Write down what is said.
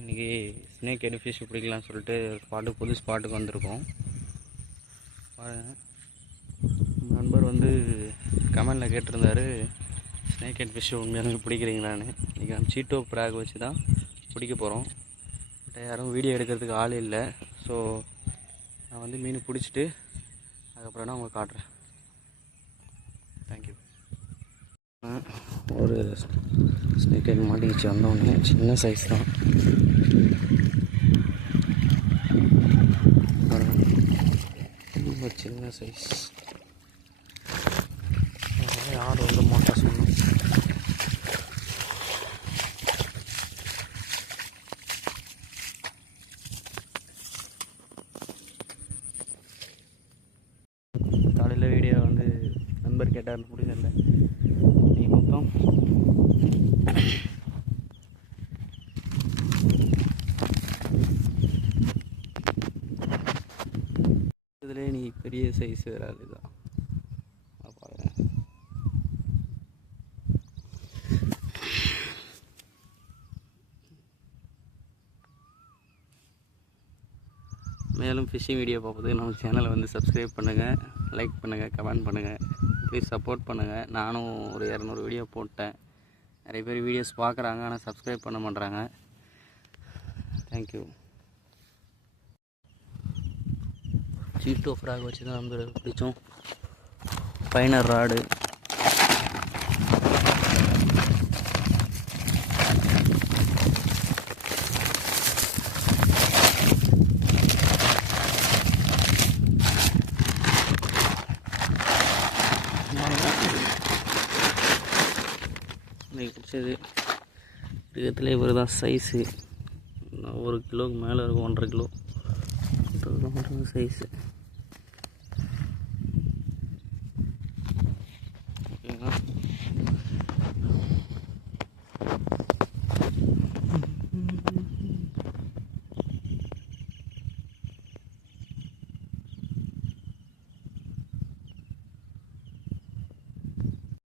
இன்றைக்கி snake head fish பிடிக்கலாம்னு சொல்லிட்டு புது ஸ்பாட்டுக்கு வந்திருக்கோம். பாருங்கள், நண்பர் வந்து கமெண்டில் கேட்டிருந்தார், ஸ்னேக் ஹெட் ஃபிஷ் உண்மையாக பிடிக்கிறீங்களான்னு. இன்றைக்கி நம்ம சீட்டோ ப்ராக் வச்சு தான் பிடிக்க போகிறோம். பட் யாரும் வீடியோ எடுக்கிறதுக்கு ஆள் இல்லை. ஸோ நான் வந்து மீன் பிடிச்சிட்டு அதுக்கப்புறம் நான் உங்களுக்கு காட்டுறேன். தேங்க்யூ. ஒரு ஸ்னேக் ஹெட் மாட்டிக்கிச்சு. வந்தோடனே சின்ன சைஸ் தான். ரொம்ப சின்ன சைஸ். யார் வந்து மாட்டா சொன்னோம். காலையில் வீடியோ வந்து நண்பர் கேட்டார், பிடிக்கல. நீ மொத்தம் இதிலே நீ பெரிய சைஸ் வராது தான். மேலும் ஃபிஷிங் வீடியோ பார்ப்பது நம்ம சேனலை வந்து சப்ஸ்கிரைப் பண்ணுங்கள், லைக் பண்ணுங்கள், கமெண்ட் பண்ணுங்கள், ப்ளீஸ் சப்போர்ட் பண்ணுங்கள். நானும் ஒரு 200 வீடியோ போட்டேன். நிறைய பேர் வீடியோஸ் பார்க்குறாங்க, ஆனால் சப்ஸ்கிரைப் பண்ண மாட்றாங்க. தேங்க்யூ. சீட்டோ ஃப்ராக் வச்சு தான் நம்ம பிடிச்சோம். Finer rod. இன்றைக்கி பிடிச்சது இருக்கிறதுல இவர் தான் சைஸு. 1 கிலோவுக்கு மேலே இருக்கும், 1.5 கிலோ. சைஸு.